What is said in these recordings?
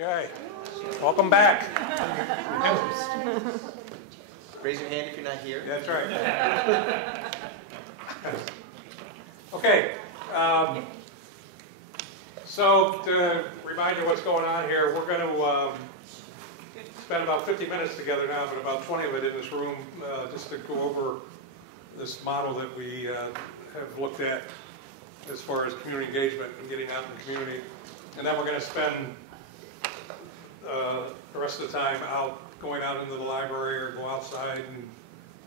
Okay, welcome back. Raise your hand if you're not here. That's right. Okay, so to remind you what's going on here, we're going to spend about 50 minutes together now, but about 20 of it in this room, just to go over this model that we have looked at as far as community engagement and getting out in the community. And then we're going to spend the rest of the time going out into the library or go outside and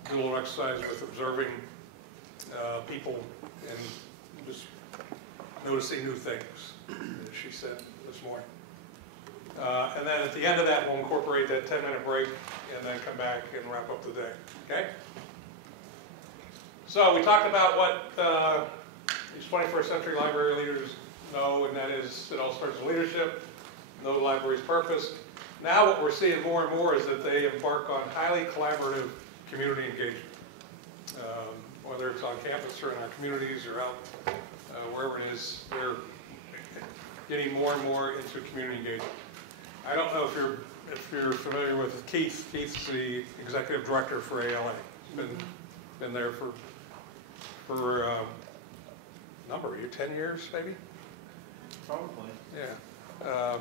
do a little exercise with observing people and just noticing new things, as she said this morning. And then at the end of that, we'll incorporate that 10-minute break and then come back and wrap up the day. Okay? So we talked about what these 21st century library leaders know, and that is it all starts with leadership, know the library's purpose. Now what we're seeing more and more is that they embark on highly collaborative community engagement. Whether it's on campus or in our communities or out wherever it is, they're getting more and more into community engagement. I don't know if you're familiar with Keith. Keith's the executive director for ALA. He's been there for a number of years, 10 years maybe? Probably. Yeah.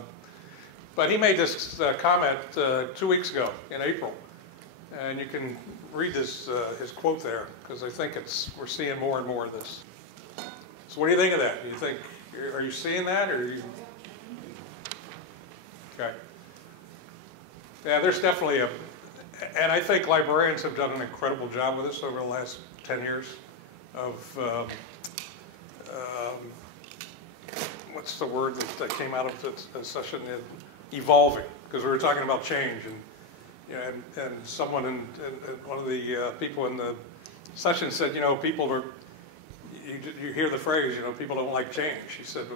But he made this comment 2 weeks ago in April. And you can read this, his quote there, because I think we're seeing more and more of this. So what do you think of that? Do you think, are you seeing that, or are you? Okay. Yeah, there's definitely and I think librarians have done an incredible job with this over the last 10 years of, what's the word that came out of the session? Evolving, because we were talking about change, and someone and one of the people in the session said, people are, you hear the phrase, people don't like change. He said,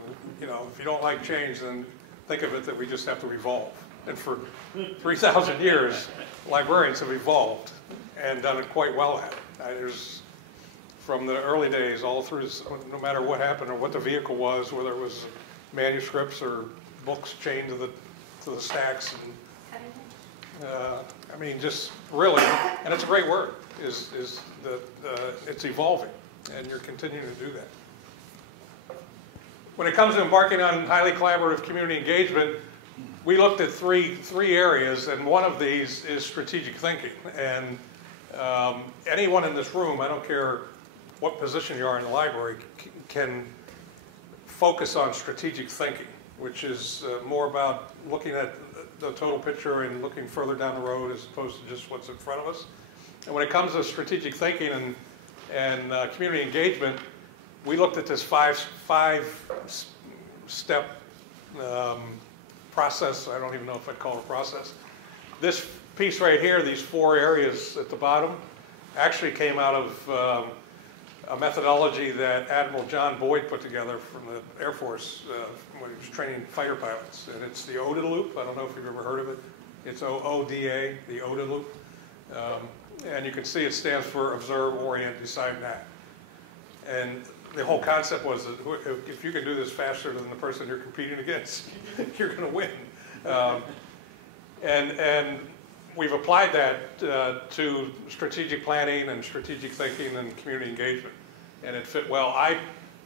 if you don't like change, then think of it that we just have to evolve. And for 3,000 years, librarians have evolved and done it quite well at it. There's, from the early days all through, no matter what happened or what the vehicle was, whether it was manuscripts or books chained to the stacks, and I mean, just really, and it's a great word, is that it's evolving, and you're continuing to do that. When it comes to embarking on highly collaborative community engagement, we looked at three areas, and one of these is strategic thinking. And anyone in this room, I don't care what position you are in the library, can focus on strategic thinking, which is more about looking at the total picture and looking further down the road as opposed to just what's in front of us. And when it comes to strategic thinking and community engagement, we looked at this five-step process. I don't even know if I'd call it a process. This piece right here, these 4 areas at the bottom, actually came out of a methodology that Admiral John Boyd put together from the Air Force when he was training fighter pilots. And it's the OODA loop. I don't know if you've ever heard of it. It's OODA, the OODA loop. And you can see it stands for observe, orient, decide, and act. And the whole concept was that if you can do this faster than the person you're competing against, you're going to win. And we've applied that to strategic planning and strategic thinking and community engagement, and it fit well.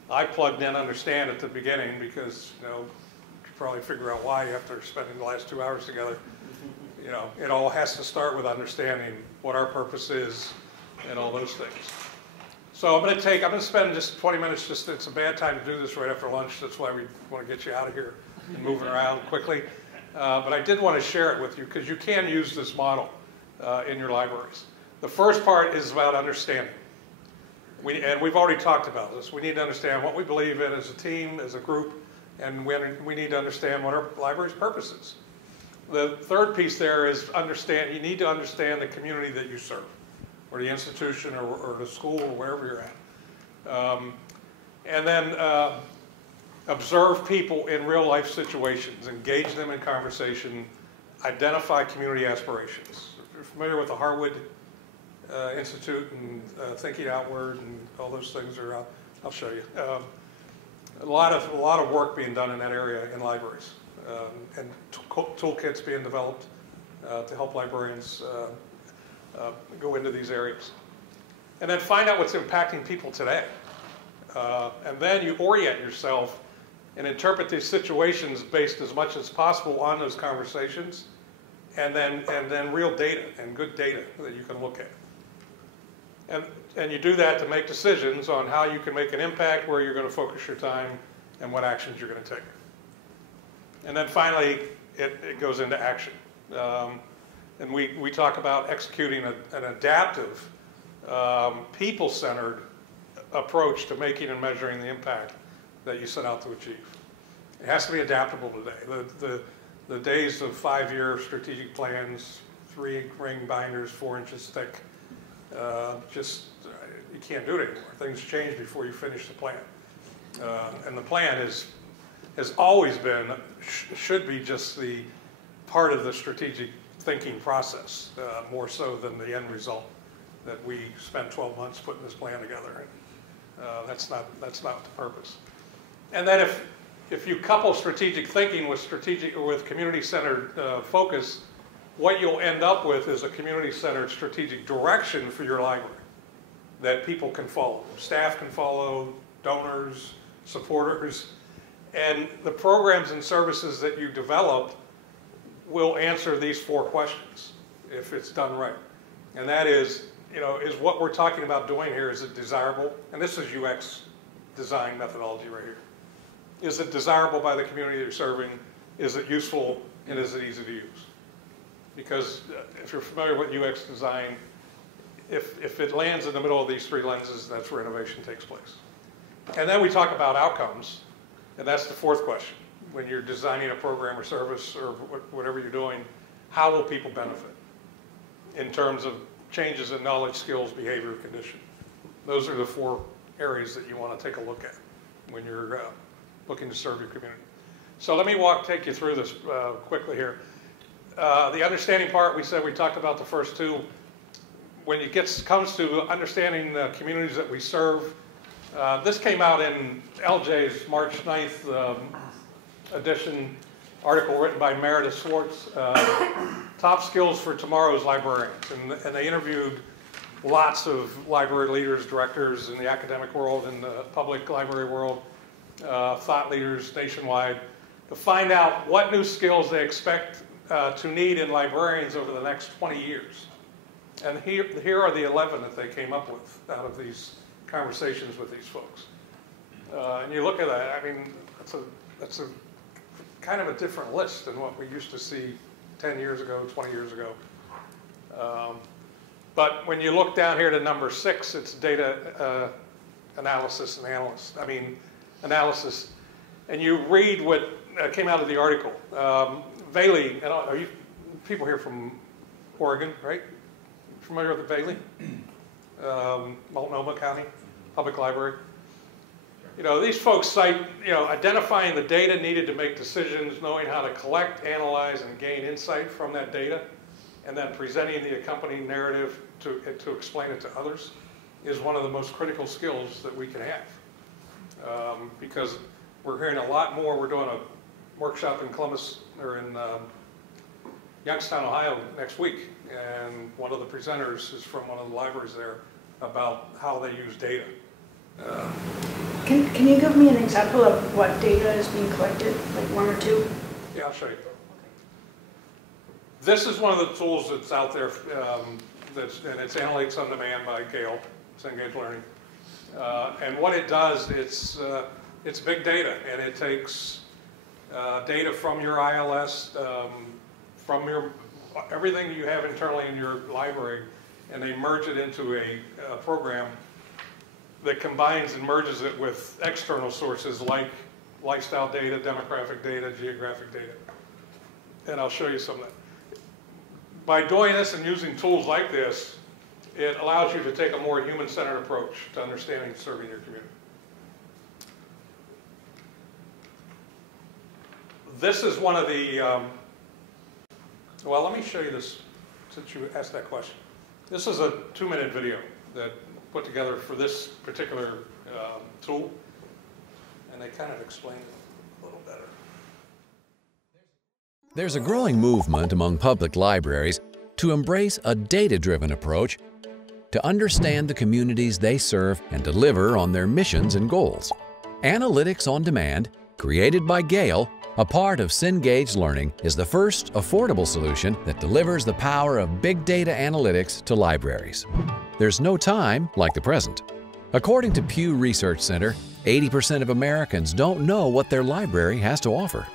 I plugged in understand at the beginning because you can probably figure out why after spending the last 2 hours together. It all has to start with understanding what our purpose is and all those things. So I'm going to spend just 20 minutes. It's a bad time to do this right after lunch. That's why we want to get you out of here and moving around quickly. But I did want to share it with you because you can use this model in your libraries. The first part is about understanding. And we've already talked about this. We need to understand what we believe in as a team, as a group, and we need to understand what our library's purpose is. The third piece there is you need to understand the community that you serve, or the institution, or the school, or wherever you're at. And then observe people in real life situations, engage them in conversation, identify community aspirations. If you're familiar with the Harwood Institute and Thinking Outward and all those things, I'll show you. A lot of work being done in that area in libraries. and toolkits being developed to help librarians go into these areas. And then find out what's impacting people today. And then you orient yourself and interpret these situations based as much as possible on those conversations, and then real data and good data that you can look at. And you do that to make decisions on how you can make an impact, where you're going to focus your time, and what actions you're going to take. And then finally, it goes into action. And we talk about executing an adaptive, people-centered approach to making and measuring the impact that you set out to achieve. It has to be adaptable today. The days of 5-year strategic plans, 3-ring binders, 4 inches thick, you can't do it anymore. Things change before you finish the plan. And the plan has always been, should be just the part of the strategic thinking process, more so than the end result that we spent 12 months putting this plan together. And that's not the purpose. And then if you couple strategic thinking with community-centered focus, what you'll end up with is a community-centered strategic direction for your library that people can follow. Staff can follow, donors, supporters, and the programs and services that you develop will answer these 4 questions if it's done right. And that is, is what we're talking about doing here, is it desirable? And this is UX design methodology right here. Is it desirable by the community that you're serving? Is it useful, and is it easy to use? Because if you're familiar with UX design, if it lands in the middle of these 3 lenses, that's where innovation takes place. And then we talk about outcomes, and that's the 4th question. When you're designing a program or service or whatever you're doing, how will people benefit in terms of changes in knowledge, skills, behavior, condition? Those are the 4 areas that you want to take a look at when you're looking to serve your community. So let me take you through this quickly here. The understanding part, we talked about the first 2. When it comes to understanding the communities that we serve, this came out in LJ's March 9th edition article written by Meredith Swartz, Top Skills for Tomorrow's Librarians. And they interviewed lots of library leaders, directors in the academic world, in the public library world, thought leaders nationwide, to find out what new skills they expect to need in librarians over the next 20 years. And here are the 11 that they came up with out of these conversations with these folks. And you look at that, I mean, that's a kind of a different list than what we used to see 10 years ago, 20 years ago. But when you look down here to number 6, it's data analysis and analysis. And you read what came out of the article. Bailey, are you people here from Oregon, right? Familiar with the Bailey? Multnomah County Public Library. These folks cite, identifying the data needed to make decisions, knowing how to collect, analyze, and gain insight from that data, and then presenting the accompanying narrative to explain it to others is one of the most critical skills that we can have. Because we're hearing a lot more. We're doing a workshop in Columbus, or in Youngstown, Ohio next week, and one of the presenters is from one of the libraries there about how they use data. Can you give me an example of what data is being collected, like 1 or 2? Yeah, I'll show you. This is one of the tools that's out there, and it's Analytics on Demand by Gale, Cengage Learning. And what it does, it's big data, and it takes data from your ILS, from everything you have internally in your library, and they merge it into a program that combines and merges it with external sources like lifestyle data, demographic data, geographic data. And I'll show you some of that. By doing this and using tools like this, it allows you to take a more human-centered approach to understanding and serving your community. This is one of the, well, let me show you this since you asked that question. This is a 2-minute video that put together for this particular tool, and they kind of explain it a little better. There's a growing movement among public libraries to embrace a data-driven approach to understand the communities they serve and deliver on their missions and goals. Analytics on Demand, created by Gale, a part of Cengage Learning, is the first affordable solution that delivers the power of big data analytics to libraries. There's no time like the present. According to Pew Research Center, 80% of Americans don't know what their library has to offer.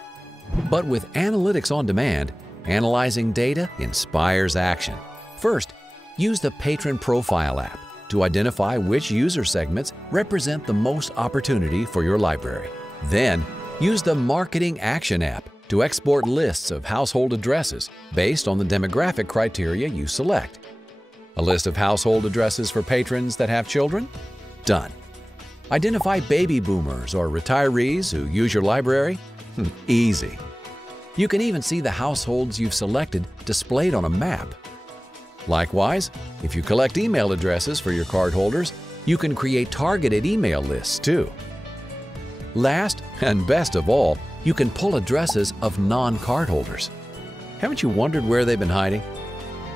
But with Analytics on Demand, analyzing data inspires action. First, use the Patron Profile app to identify which user segments represent the most opportunity for your library. Then, use the Marketing Action app to export lists of household addresses based on the demographic criteria you select. A list of household addresses for patrons that have children? Done. Identify baby boomers or retirees who use your library? Easy. You can even see the households you've selected displayed on a map. Likewise, if you collect email addresses for your cardholders, you can create targeted email lists too. Last and best of all, you can pull addresses of non-cardholders. Haven't you wondered where they've been hiding?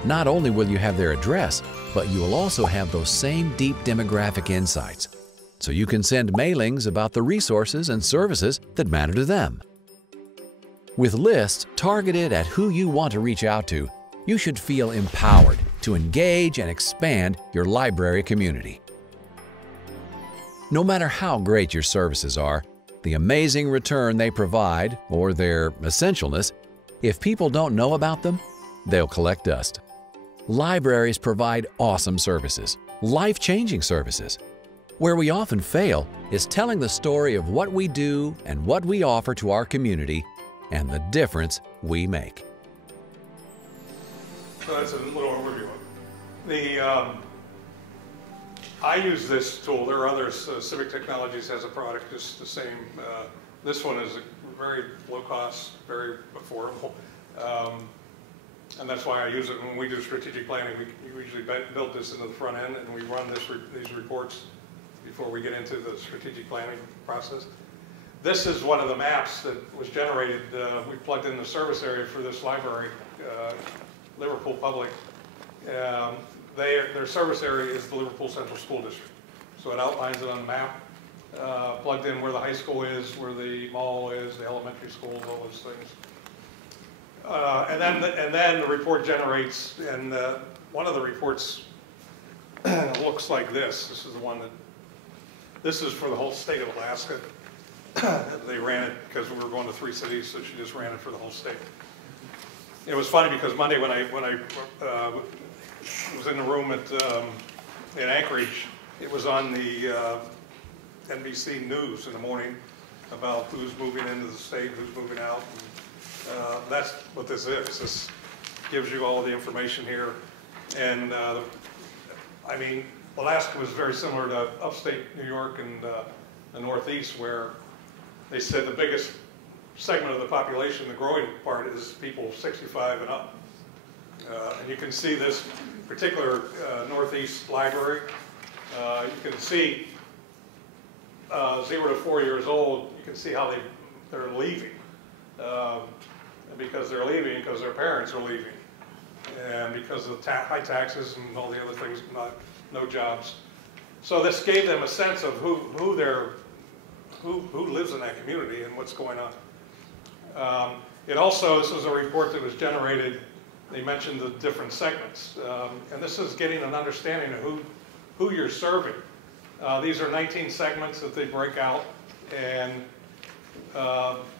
Not only will you have their address, but you will also have those same deep demographic insights, so you can send mailings about the resources and services that matter to them. With lists targeted at who you want to reach out to, you should feel empowered to engage and expand your library community. No matter how great your services are, the amazing return they provide, or their essentialness, if people don't know about them, they'll collect dust. Libraries provide awesome services, life-changing services. Where we often fail is telling the story of what we do and what we offer to our community and the difference we make. So that's a little overview. I use this tool. There are others. Civic Technologies has a product just the same. This one is very low cost, very affordable. And that's why I use it when we do strategic planning. We usually build this into the front end, and we run these reports before we get into the strategic planning process. This is one of the maps that was generated. We plugged in the service area for this library, Liverpool Public. Their service area is the Liverpool Central School District. So it outlines it on the map, plugged in where the high school is, where the mall is, the elementary schools, all those things. And then the report generates, and one of the reports looks like this. This is the one that, this is for the whole state of Alaska. They ran it because we were going to 3 cities, so she just ran it for the whole state. It was funny because Monday when I was in the room in Anchorage, it was on the NBC News in the morning about who's moving into the state, who's moving out. And, that's what this is. This gives you all the information here. And I mean, Alaska was very similar to upstate New York and the Northeast, where they said the biggest segment of the population, the growing part, is people 65 and up. And you can see this particular Northeast library. You can see 0 to 4 years old, you can see how they're leaving. And because they're leaving, because their parents are leaving. And because of high taxes and all the other things, no jobs. So this gave them a sense of who lives in that community and what's going on. It also, this was a report that was generated, they mentioned the different segments. And this is getting an understanding of who you're serving. These are 19 segments that they break out, and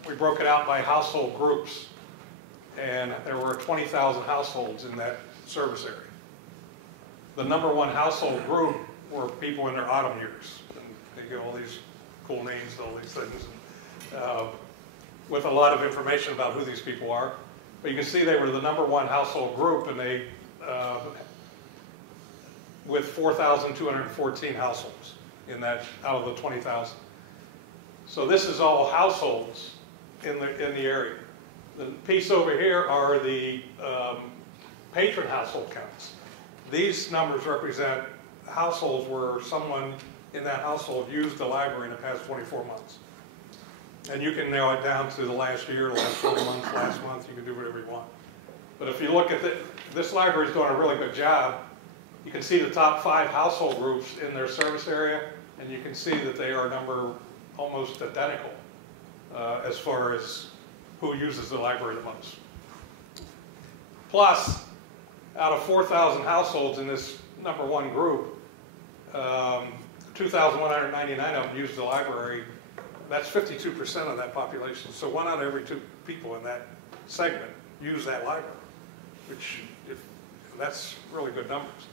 we broke it out by household groups. And there were 20,000 households in that service area. The #1 household group were people in their autumn years. And they get all these cool names, all these things, with a lot of information about who these people are. But you can see they were the #1 household group, and they, with 4,214 households in that, out of the 20,000. So this is all households in the area. The piece over here are the patron household counts. These numbers represent households where someone in that household used the library in the past 24 months. And you can narrow it down to the last year, the last 4 months, last month, you can do whatever you want. But if you look at this library is doing a really good job. You can see the top 5 household groups in their service area, and you can see that they are almost identical as far as who uses the library the most. Plus, out of 4,000 households in this number 1 group, 2,199 of them use the library. That's 52% of that population. So 1 out of every 2 people in that segment use that library, which that's really good numbers.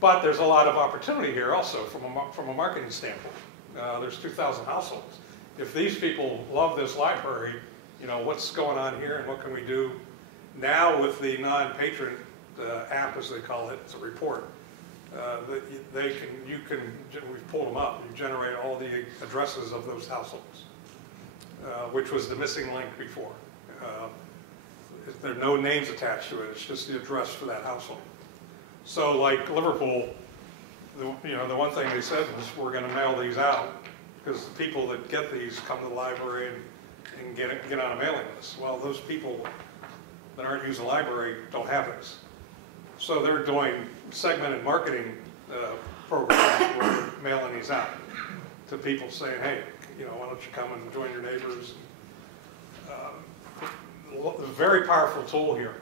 But there's a lot of opportunity here also from a marketing standpoint. There's 2,000 households. If these people love this library, you know, what's going on here and what can we do? Now with the non-patron app, as they call it, it's a report. We've pulled them up. You generate all the addresses of those households, which was the missing link before. There are no names attached to it. It's just the address for that household. So like Liverpool, the one thing they said was, we're going to mail these out because the people that get these come to the library and get on a mailing list. Well, those people that aren't using the library don't have this. So they're doing segmented marketing programs where they're mailing these out to people saying, hey, you know, why don't you come and join your neighbors? A very powerful tool here.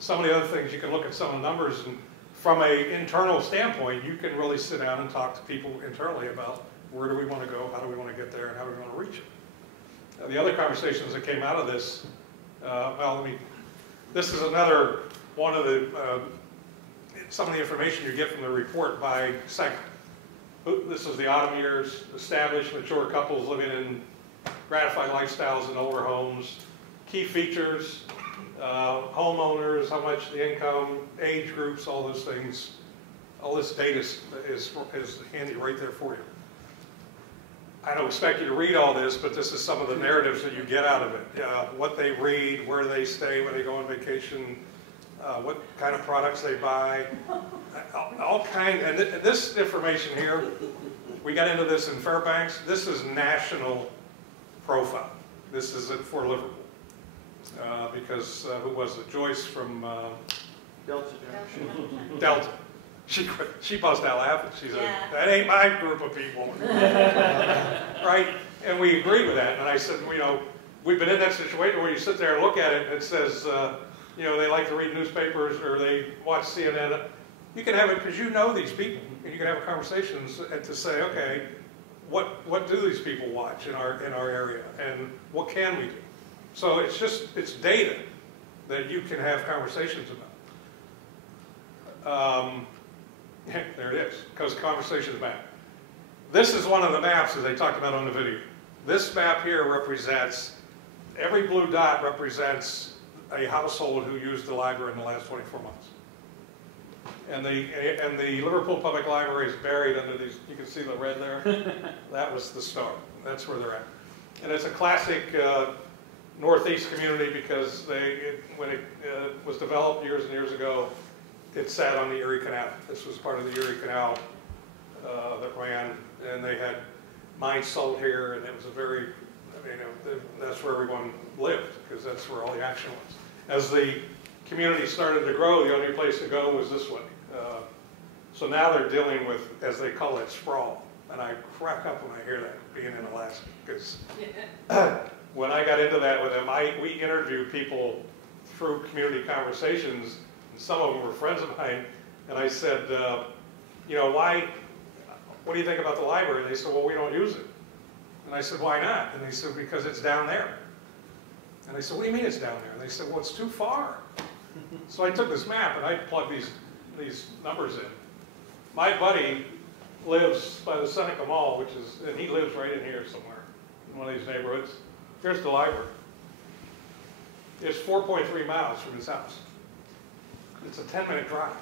Some of the other things, you can look at some of the numbers, and from an internal standpoint, you can really sit down and talk to people internally about where do we want to go, how do we want to get there, and how do we want to reach it. The other conversations that came out of this, this is another one of the, some of the information you get from the report by segment. This is the autumn years, established, mature couples living in gratified lifestyles in older homes, key features, homeowners, how much the income, age groups, all those things. All this data is handy right there for you. I don't expect you to read all this, but this is some of the narratives that you get out of it. What they read, where they stay when they go on vacation, what kind of products they buy, all kind. And this information here, we got into this in Fairbanks. This is national profile. This is it for Liverpool. Because who was it? Joyce from Delta. She bust out laughing. She said, "That ain't my group of people." Right? And we agreed with that. And I said, you know, we've been in that situation where you sit there and look at it and it says, you know, they like to read newspapers or they watch CNN. You can have it because you know these people, and you can have conversations and to say, okay, what do these people watch in our area, and what can we do? So it's data that you can have conversations about. There it is, because conversations matter. This is one of the maps that they talked about on the video. This map here represents, every blue dot represents a household who used the library in the last 24 months. And the Liverpool Public Library is buried under these, you can see the red there? That was the star. That's where they're at. And it's a classic Northeast community because when it was developed years and years ago, it sat on the Erie Canal. This was part of the Erie Canal that ran, and they had mine salt here, and it was a very, that's where everyone lived, because that's where all the action was. As the community started to grow, the only place to go was this way. So now they're dealing with, as they call it, sprawl. And I crack up when I hear that, being in Alaska, because when I got into that with them, we interviewed people through community conversations. Some of them were friends of mine, and I said, you know, what do you think about the library? And they said, well, we don't use it. And I said, why not? And they said, because it's down there. And I said, what do you mean it's down there? And they said, well, it's too far. So I took this map and I plugged these numbers in. My buddy lives by the Seneca Mall, and he lives right in here somewhere, in one of these neighborhoods. Here's the library. It's 4.3 miles from his house. It's a 10-minute drive.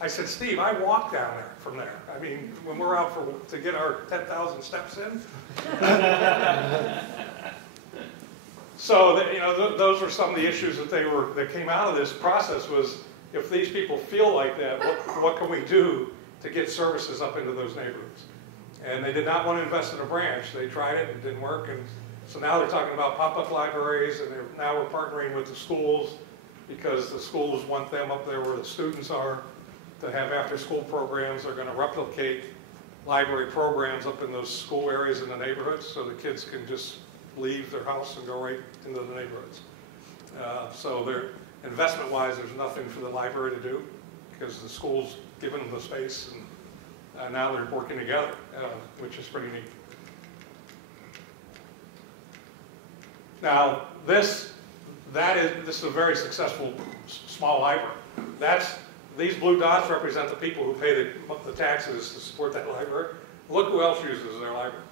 I said, Steve, I walk down there from there. I mean, when we're out to get our 10,000 steps in. So, you know, those were some of the issues that came out of this process was, if these people feel like that, what can we do to get services up into those neighborhoods? And they did not want to invest in a branch. They tried it and it didn't work. And so now they're talking about pop-up libraries, and now we're partnering with the schools because the schools want them up there where the students are to have after-school programs. They're going to replicate library programs up in those school areas in the neighborhoods so the kids can just leave their house and go right into the neighborhoods. So they're, investment-wise, there's nothing for the library to do because the school's given them the space, and now they're working together, which is pretty neat. Now, this is a very successful small library. These blue dots represent the people who pay the taxes to support that library. Look who else uses their library.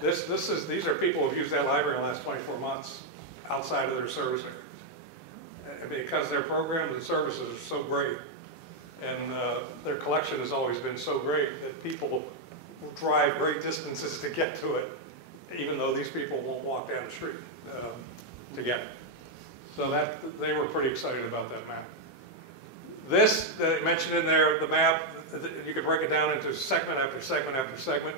These are people who've used that library in the last 24 months outside of their service area. And because their programs and services are so great, and their collection has always been so great that people will drive great distances to get to it, even though these people won't walk down the street to get it. So they were pretty excited about that map. This, mentioned in there, the map, you could break it down into segment after segment after segment.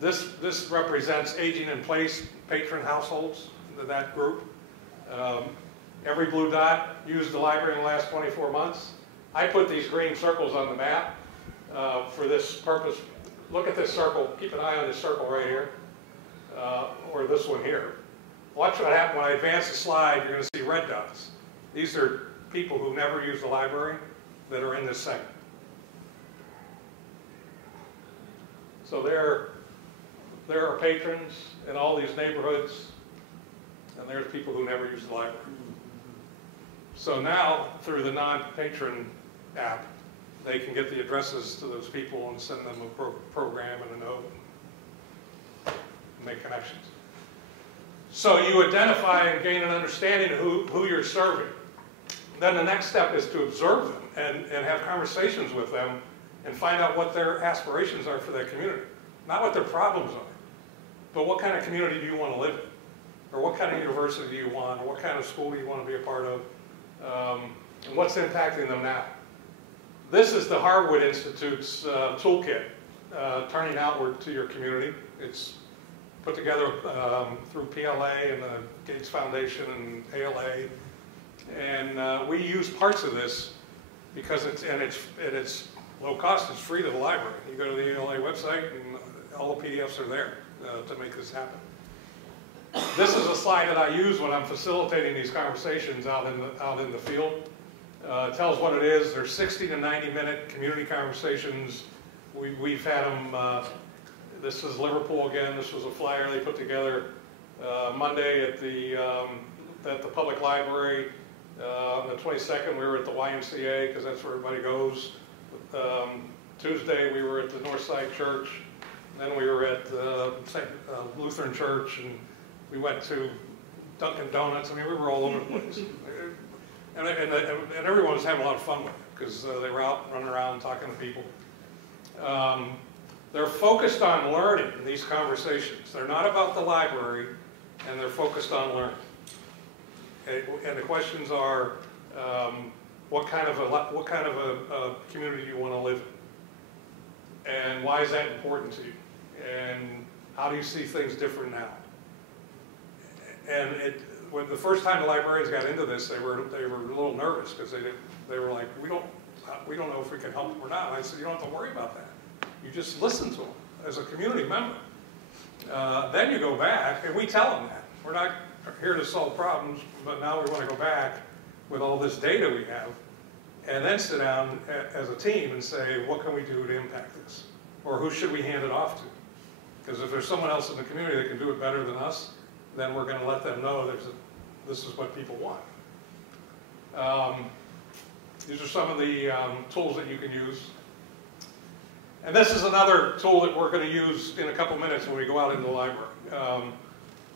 This represents aging in place patron households, that group. Every blue dot used the library in the last 24 months. I put these green circles on the map for this purpose. Look at this circle. Keep an eye on this circle right here, or this one here. Watch what happens when I advance the slide. You're going to see red dots. These are people who never use the library that are in this segment. So there are patrons in all these neighborhoods, and there's people who never use the library. So now, through the non-patron app, they can get the addresses to those people and send them a program and a note and make connections. So you identify and gain an understanding of who you're serving. Then the next step is to observe them and have conversations with them and find out what their aspirations are for that community. Not what their problems are, but what kind of community do you want to live in? Or what kind of university do you want? Or what kind of school do you want to be a part of? And what's impacting them now? This is the Harwood Institute's toolkit, Turning Outward to Your Community. It's put together through PLA and the Gates Foundation and ALA. And we use parts of this because it's low cost. It's free to the library. You go to the ALA website and all the PDFs are there to make this happen. This is a slide that I use when I'm facilitating these conversations out in the field. It tells what it is. There's 60 to 90-minute community conversations. We've had them. This is Liverpool again. This was a flyer they put together Monday at the public library. On the 22nd, we were at the YMCA because that's where everybody goes. Tuesday, we were at the Northside Church. Then we were at St. Lutheran Church, and we went to Dunkin' Donuts. I mean, we were all over the place. And everyone was having a lot of fun with it because they were out running around talking to people. They're focused on learning in these conversations. They're not about the library, and they're focused on learning. And the questions are, what kind of a community do you want to live in? And why is that important to you? And how do you see things different now? And when the first time the librarians got into this, they were a little nervous because they were like, we don't know if we can help them or not. And I said, you don't have to worry about that. You just listen to them as a community member. Then you go back, and we tell them that. We're not here to solve problems, but now we want to go back with all this data we have, and then sit down as a team and say, what can we do to impact this? Or who should we hand it off to? Because if there's someone else in the community that can do it better than us, then we're going to let them know this is what people want. These are some of the tools that you can use. And this is another tool that we're going to use in a couple minutes when we go out into the library.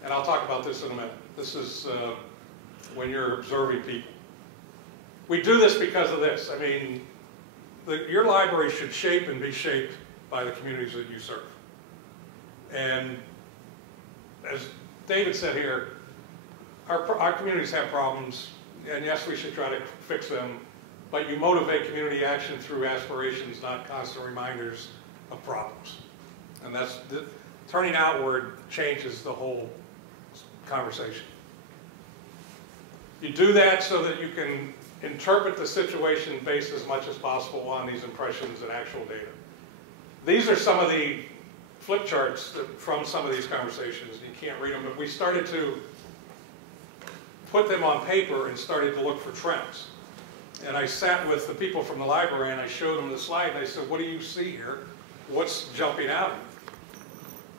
And I'll talk about this in a minute. This is when you're observing people. We do this because of this. I mean, your library should shape and be shaped by the communities that you serve. And as David said here, our communities have problems, and yes, we should try to fix them, but you motivate community action through aspirations, not constant reminders of problems. And turning outward changes the whole conversation. You do that so that you can interpret the situation based as much as possible on these impressions and actual data. These are some of the flip charts from some of these conversations. You can't read them, but we started to put them on paper and started to look for trends. And I sat with the people from the library and I showed them the slide and I said, what do you see here? What's jumping out?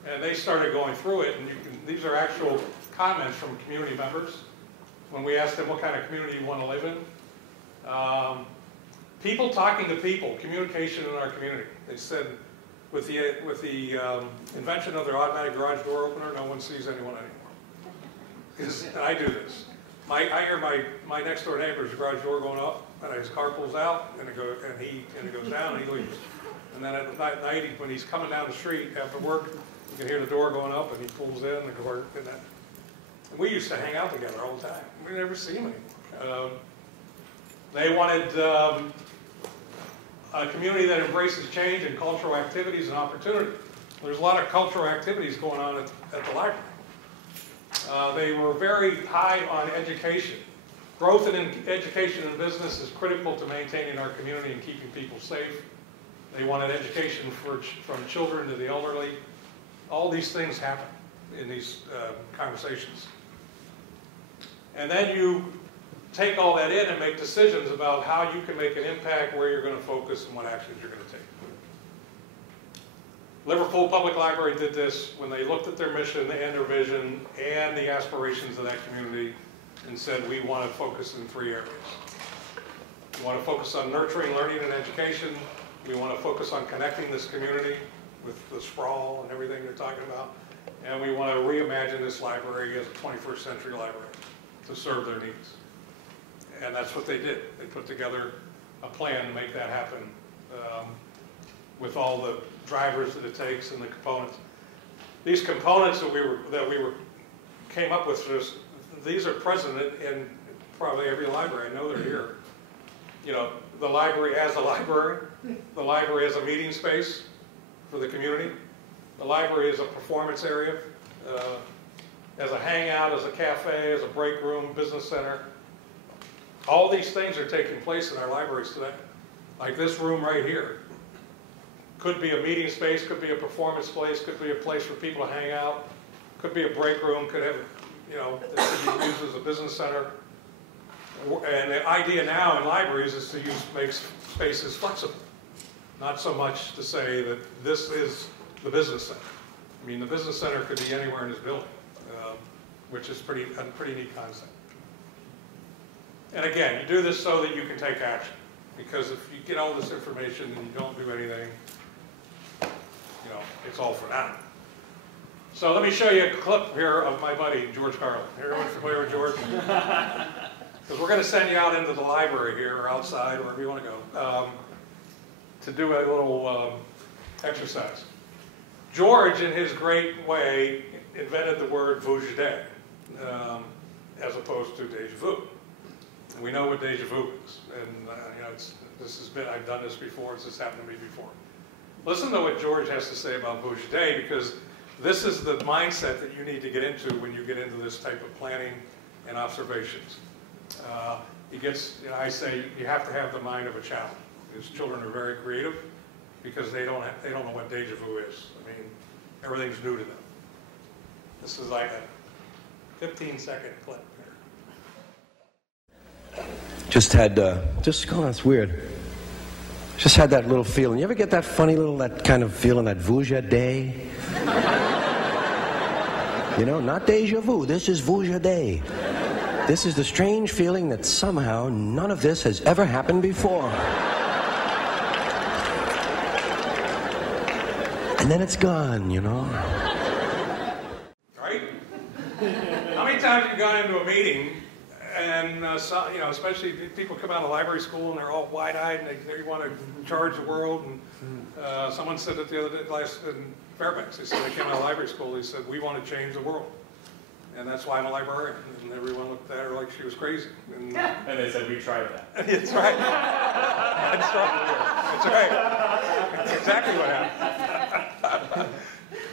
And they started going through it, and these are actual comments from community members when we asked them what kind of community you want to live in. People talking to people, communication in our community. They said with the invention of the automatic garage door opener, no one sees anyone anymore. And I do this. I hear my next door neighbor's garage door going up, and his car pulls out, and it goes down, and he leaves. And then at night, when he's coming down the street after work, you can hear the door going up, and he pulls in the door. And we used to hang out together all the time. We never see him anymore. They wanted a community that embraces change and cultural activities and opportunity. There's a lot of cultural activities going on at the library. They were very high on education. Growth in education and business is critical to maintaining our community and keeping people safe. They wanted education from children to the elderly. All these things happen in these conversations. And then you take all that in and make decisions about how you can make an impact, where you're going to focus, and what actions you're going to take. Liverpool Public Library did this when they looked at their mission and their vision and the aspirations of that community and said, we want to focus in 3 areas. We want to focus on nurturing learning and education. We want to focus on connecting this community with the sprawl and everything they're talking about. And we want to reimagine this library as a 21st century library to serve their needs. And that's what they did. They put together a plan to make that happen with all the drivers that it takes and the components. These components that we came up with, these are present in probably every library. I know they're here. You know, the library as a library, the library as a meeting space for the community, the library as a performance area, as a hangout, as a cafe, as a break room, business center. All these things are taking place in our libraries today. Like this room right here. Could be a meeting space, could be a performance place, could be a place for people to hang out, could be a break room, could have, you know, this could be used as a business center. And the idea now in libraries is to make spaces flexible. Not so much to say that this is the business center. I mean, the business center could be anywhere in this building, which is a pretty neat concept. And again, you do this so that you can take action. Because if you get all this information and you don't do anything, you know, it's all for nothing. So let me show you a clip here of my buddy, George Karl. Everyone familiar with George? Because we're going to send you out into the library here, or outside, wherever you want to go, to do a little exercise. George, in his great way, invented the word vujade, as opposed to déjà vu. And we know what déjà vu is, and you know, I've done this before. It's just happened to me before. Listen to what George has to say about vujade, because this is the mindset that you need to get into when you get into this type of planning and observations. You know, I say you have to have the mind of a child. These children are very creative because they don't know what déjà vu is. I mean, everything's new to them. This is like a 15-second clip here. Just that's weird. Just had that little feeling. You ever get that funny little, that kind of feeling, that vujade? You know, not déjà vu, this is vujade. This is the strange feeling that somehow none of this has ever happened before. And then it's gone, you know. Right? How many times have you gone into a meeting and, you know, especially people come out of library school and they're all wide-eyed and they want to charge the world. And someone said it the other day in Fairbanks. They said they came out of library school. They said, we want to change the world. And that's why I'm a librarian. And everyone looked at her like she was crazy. And they said, we tried that. That's right. That's right. That's right. That's exactly what happened.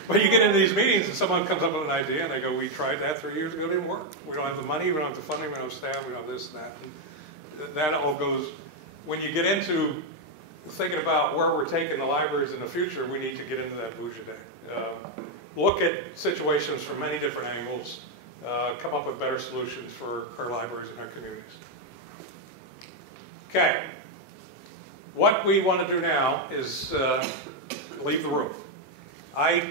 But you get into these meetings and someone comes up with an idea and they go, we tried that 3 years ago, it didn't work. We don't have the money, we don't have the funding, we don't have staff, we don't have this and that. And that all goes, when you get into thinking about where we're taking the libraries in the future, we need to get into that Bougie Day. Look at situations from many different angles, come up with better solutions for our libraries and our communities. Okay, what we want to do now is leave the room. I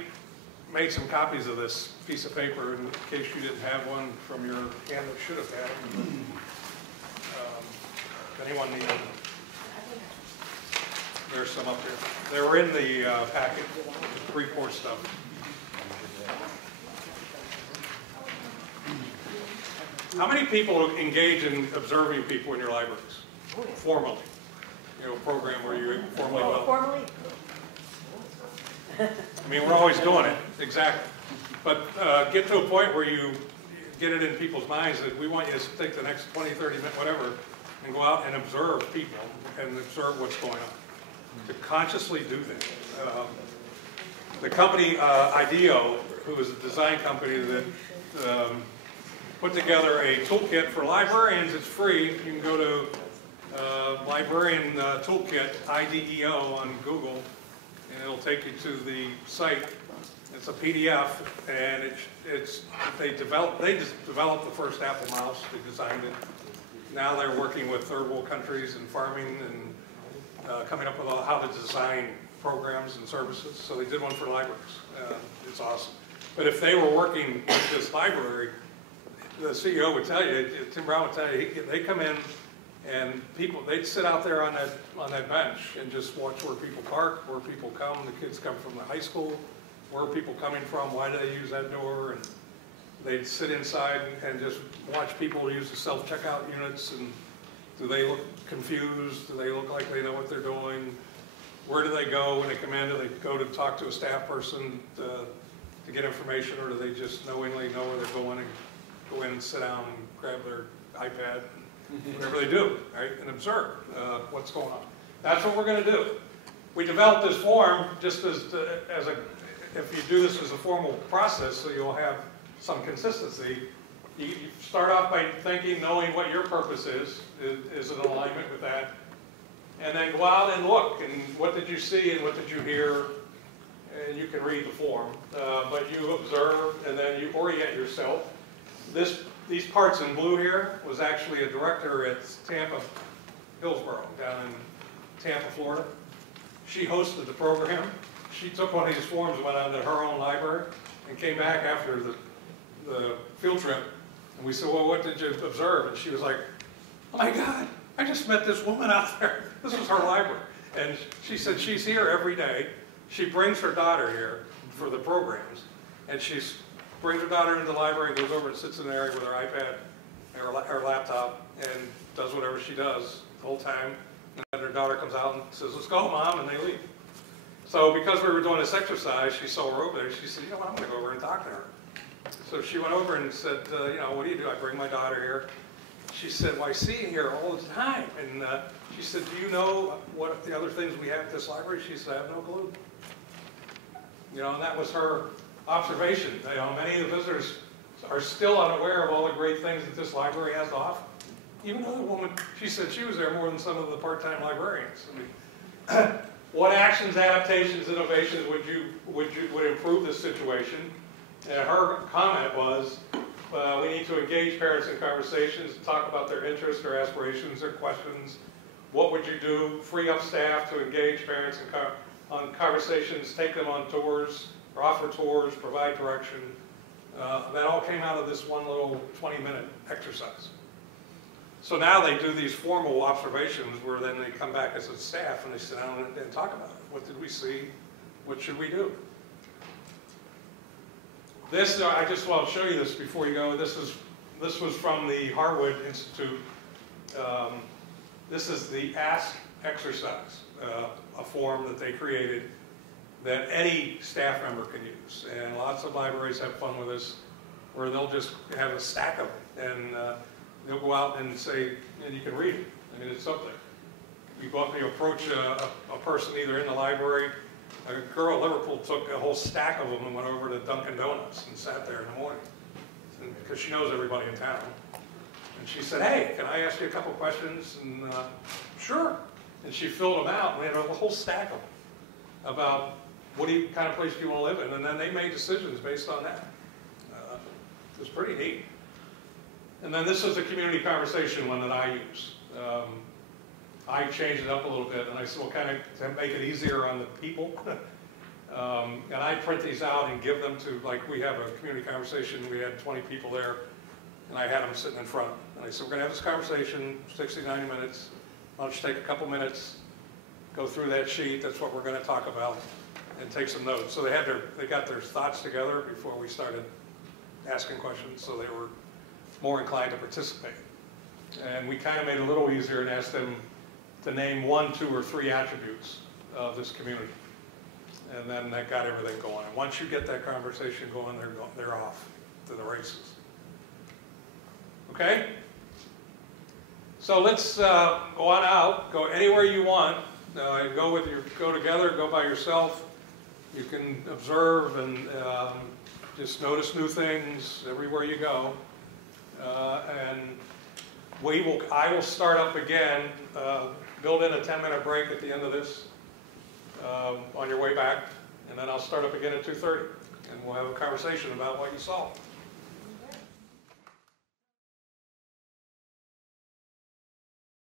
made some copies of this piece of paper in case you didn't have one from your hand that should have had. If anyone needed them. There's some up here. They were in the packet, report stuff. How many people engage in observing people in your libraries? Formally. You know, a program where you formally develop. Formally? I mean, we're always doing it, exactly. But get to a point where you get it in people's minds that we want you to take the next 20, 30 minutes, whatever, and go out and observe people and observe what's going on. To consciously do that. The company IDEO, who is a design company that put together a toolkit for librarians. It's free. You can go to librarian toolkit, IDEO, on Google, and it'll take you to the site. It's a PDF, and they just developed the first Apple mouse. They designed it. Now they're working with third world countries and farming and coming up with how to design programs and services. So they did one for libraries. It's awesome. But if they were working with this library, the CEO would tell you, Tim Brown would tell you, they come in and they'd sit out there on that bench and just watch where people park, where people come. The kids come from the high school. Where are people coming from? Why do they use that door? And they'd sit inside and just watch people use the self-checkout units. And do they look confused? Do they look like they know what they're doing? Where do they go when they come in? Do they go to talk to a staff person to get information, or do they just knowingly know where they're going and go in and sit down and grab their iPad, whatever they do, right, and observe what's going on. That's what we're going to do. We developed this form just if you do this as a formal process, so you'll have some consistency. You start off by thinking, knowing what your purpose is in alignment with that, and then go out and look, and what did you see and what did you hear, and you can read the form, but you observe and then you orient yourself. These parts in blue here was actually a director at Tampa, Hillsborough, down in Tampa, Florida. She hosted the program. She took one of these forms and went out to her own library and came back after the field trip. And we said, well, what did you observe? And she was like, oh my God, I just met this woman out there. This was her library. And she said she's here every day. She brings her daughter here for the programs. And she brings her daughter into the library and goes over and sits in the area with her iPad and her laptop and does whatever she does the whole time. And then her daughter comes out and says, let's go, Mom, and they leave. So because we were doing this exercise, she saw her over there. She said, you know what, I'm going to go over and talk to her. So she went over and said, you know, what do you do? I bring my daughter here. She said, well, I see you here all the time. And she said, do you know what the other things we have at this library? She said, I have no clue. You know, and that was her observation. You know, many of the visitors are still unaware of all the great things that this library has to offer. Even though the woman, she said she was there more than some of the part-time librarians. I mean, what actions, adaptations, innovations would improve this situation? And her comment was, we need to engage parents in conversations, talk about their interests, their aspirations, their questions. What would you do? Free up staff to engage parents on conversations, take them on tours, or offer tours, provide direction. That all came out of this one little 20-minute exercise. So now they do these formal observations where then they come back as a staff and they sit down and talk about it. What did we see? What should we do? This, I just want to show you this before you go. This was from the Harwood Institute. This is the Ask exercise, a form that they created that any staff member can use. And lots of libraries have fun with this, where they'll just have a stack of it, and they'll go out and say, and you can read it. I mean, it's up there. You go up and you approach a person either in the library A girl at Liverpool took a whole stack of them and went over to Dunkin' Donuts and sat there in the morning, because she knows everybody in town. And she said, hey, can I ask you a couple questions? And sure. And she filled them out, and we had a whole stack of them about what kind of place do you want to live in, and then they made decisions based on that. It was pretty neat. And then this is a community conversation one that I use. I changed it up a little bit, and I said, well, kind of to make it easier on the people. And I print these out and give them to, like, we have a community conversation, we had 20 people there, and I had them sitting in front. And I said, we're going to have this conversation, 60, 90 minutes. Why don't you take a couple minutes, go through that sheet, that's what we're going to talk about, and take some notes. So they got their thoughts together before we started asking questions, so they were more inclined to participate. And we kind of made it a little easier and asked them to name 1, 2, or 3 attributes of this community. And then that got everything going. And once you get that conversation going, they're off to the races. Okay? So let's go on out, go anywhere you want. Go together, go by yourself. You can observe and just notice new things everywhere you go. And I will start up again, build in a 10-minute break at the end of this on your way back, and then I'll start up again at 2:30, and we'll have a conversation about what you saw.